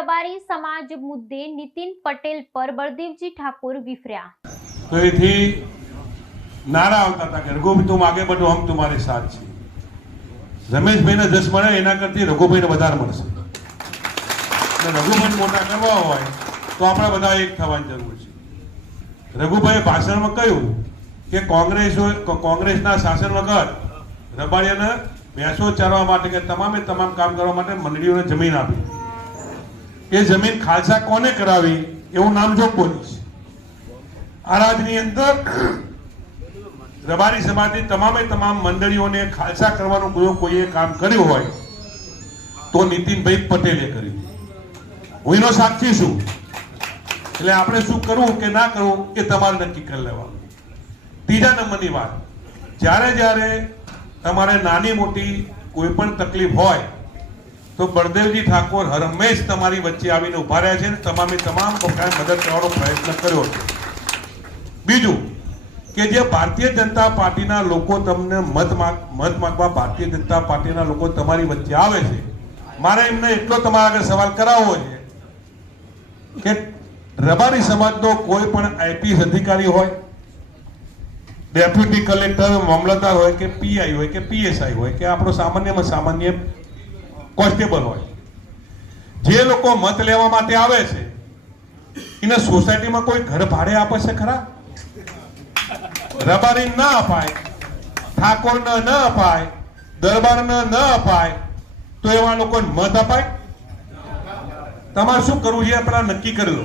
રબારી સમાજ મુદ્દે નીતિન પટેલ પર બળદેવજી ઠાકોર વિફર્યા। तो ये थी नारा આવતા હતા કે રઘુભાઈ तुम आगे बढ़ो हम तुम्हारे साथ છીએ। રમેશભાઈને 10 મળે એના કરતી રઘુભાઈને વધારે મળશે। રઘુભાઈ મોટા કરવા હોય તો આપણે બધા એક થવાની જરૂર છે। રઘુભાઈએ ભાષણમાં કહ્યું કે કોંગ્રેસના શાસન વખત રબારીયાને ભેંસો ચારવા માટે કે તમામે તમામ કામ કરવા માટે મંડળીઓને જમીન આપી। એ જમીન ખાલસા કોને કરાવી એવું નામજોગ બોલીશ। આ રાજની અંદર રબારી સમાજની તમામે તમામ મંડળીઓને ખાલસા કરવાનું કોઈએ કામ કર્યું હોય તો નીતિનભાઈ પટેલે કર્યું। હું એનો સાક્ષી છું। એટલે આપણે શું કરવું કે ના કરવું એ તમારે નક્કી કરી લેવાનું। ત્રીજા નંબરની વાત, જ્યારે તમારે નાની મોટી કોઈ પણ તકલીફ હોય તો બળદેવજી ઠાકોર હરમેશ તમારી વચ્ચે આવીને ઉભા રહ્યા છે અને તમામે તમામ લોકોને મદદ કરવાનો પ્રયત્ન કર્યો છે। બીજું કે જે ભારતીય જનતા પાર્ટીના લોકો તમને મત માંગવા ભારતીય જનતા પાર્ટીના લોકો તમારી વચ્ચે આવે છે, મારે એમને એટલો તમારા આગળ સવાલ કરાવવો છે કે રબારી સમાજનો કોઈ પણ આઈપીએસ અધિકારી હોય, ડેપ્યુટી કલેક્ટર મામલતદાર હોય કે પીઆઈ હોય કે પીએસઆઈ હોય કે આપણો સામાન્યમાં સામાન્ય કોન્સ્ટેબલ હોય, જે લોકો મત લેવા માટે આવે છે એને સોસાયટીમાં કોઈ ઘર ભાડે આપે છે ખરા? રબારી ના અપાય, ઠાકોરને ન અપાય, દરબારને ન અપાય તો એવા લોકોને મત અપાય? તમારે શું કરવું છે પેલા નક્કી કરી લો।